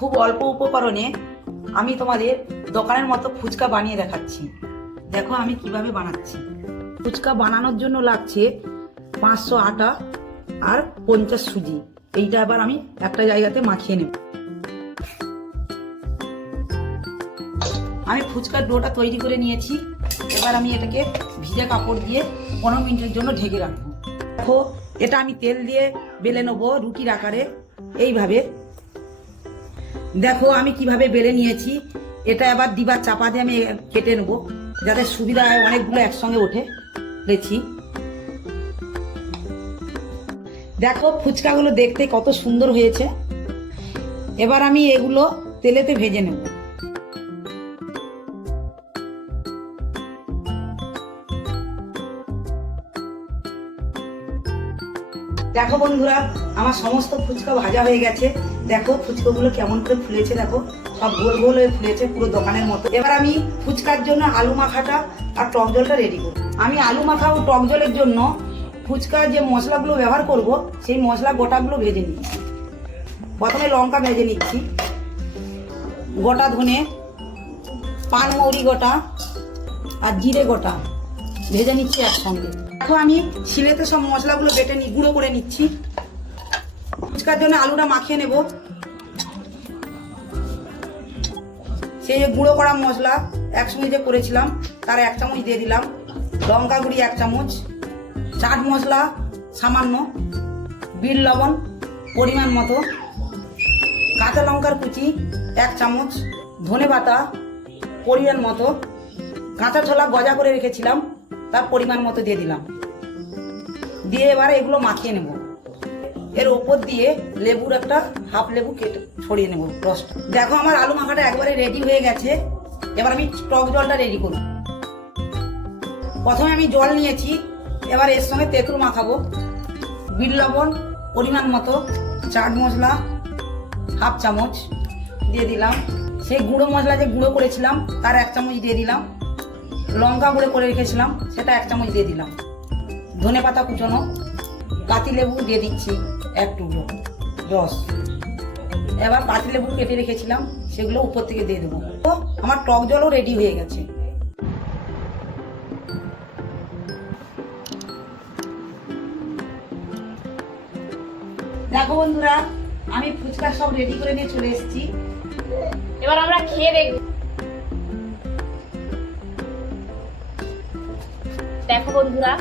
খুব অল্প উপকরণে আমি তোমাদের দোকানের মতো ফুচকা বানিয়ে দেখাচ্ছি। দেখো আমি কিভাবে বানাচ্ছি। ফুচকা বানানোর জন্য লাগছে 500 আটা আর 50 সুজি। এইটা আবার আমি একটা জায়গাতে মাখিয়ে নেব। আমি ফুচকার ডোটা তৈরি করে নিয়েছি। এবার আমি এটাকে ভিজে কাপড় দিয়ে 15 মিনিটের জন্য ঢেকে রাখবো। দেখো এটা আমি তেল দিয়ে বেলে নেবো রুটির আকারে এইভাবে। দেখো আমি কিভাবে বেলে নিয়েছি। এটা এবার দিবার চাপা দিয়ে আমি কেটে নেবো যাতে সুবিধা হয়, অনেকগুলো একসঙ্গে ওঠে লেছি। দেখো ফুচকাগুলো দেখতে কত সুন্দর হয়েছে। এবার আমি এগুলো তেলেতে ভেজে নেব। দেখো বন্ধুরা আমার সমস্ত ফুচকা ভাজা হয়ে গেছে। দেখো ফুচকাগুলো কেমন করে ফুলেছে, দেখো সব গোল গোল হয়ে ফুলেছে পুরো দোকানের মতো। এবার আমি ফুচকার জন্য আলু মাখাটা আর টক জলটা রেডি করব। আমি আলু মাখা ও টক জলের জন্য ফুচকার যে মশলাগুলো ব্যবহার করব সেই মশলা গোটাগুলো ভেজে নিচ্ছি। প্রথমে লঙ্কা ভেজে নিচ্ছি, গোটা ধনে, পানমৌরি গোটা আর জিরে গোটা ভেজে নিচ্ছি একসঙ্গে। দেখো আমি শিলেতে সব মশলাগুলো বেটে গুঁড়ো করে নিচ্ছি। ফুচকার জন্য আলুটা মাখিয়ে নেব। সেই গুঁড়ো করা মশলা একসঙ্গে যে করেছিলাম তার 1 চামচ দিয়ে দিলাম, লঙ্কা গুঁড়ি 1 চামচ, চাট মশলা সামান্য, বিট লবণ পরিমাণ মতো, কাঁচা লঙ্কার কুচি 1 চামচ, ধনে পাতা পরিমাণ মতো, কাঁচা ছোলা গজা করে রেখেছিলাম তার পরিমাণ মতো দিয়ে দিলাম। দিয়ে এবারে এগুলো মাখিয়ে নেব। এর ওপর দিয়ে লেবুর একটা হাফ লেবু কেটে ছড়িয়ে নেব রসটা। দেখো আমার আলু মাখাটা একবারে রেডি হয়ে গেছে। এবার আমি টক জলটা রেডি করব। প্রথমে আমি জল নিয়েছি, এবার এর সঙ্গে তেঁতুল মাখাবো। বিট লবণ পরিমাণ মতো, চাট মশলা হাফ চামচ দিয়ে দিলাম, সেই গুঁড়ো মশলা যে গুঁড়ো করেছিলাম তার 1 চামচ দিয়ে দিলাম, লঙ্কা গুঁড়ো করে রেখেছিলাম সেটা 1 চামচ দিয়ে দিলাম, ধনে পাতা কুচনো, পাতি লেবু দিয়ে দিচ্ছি 1 টুকরো রস। এবার পাতি লেবু কেটে রেখেছিলাম সেগুলো উপর থেকে দিয়ে দেবো। তো আমার টক জলও রেডি হয়ে গেছে। দেখো বন্ধুরা আমি ফুচকা সব রেডি করে নিয়ে চলে এসেছি। এবার আমরা খেয়ে দেখব। দেখো বন্ধুরা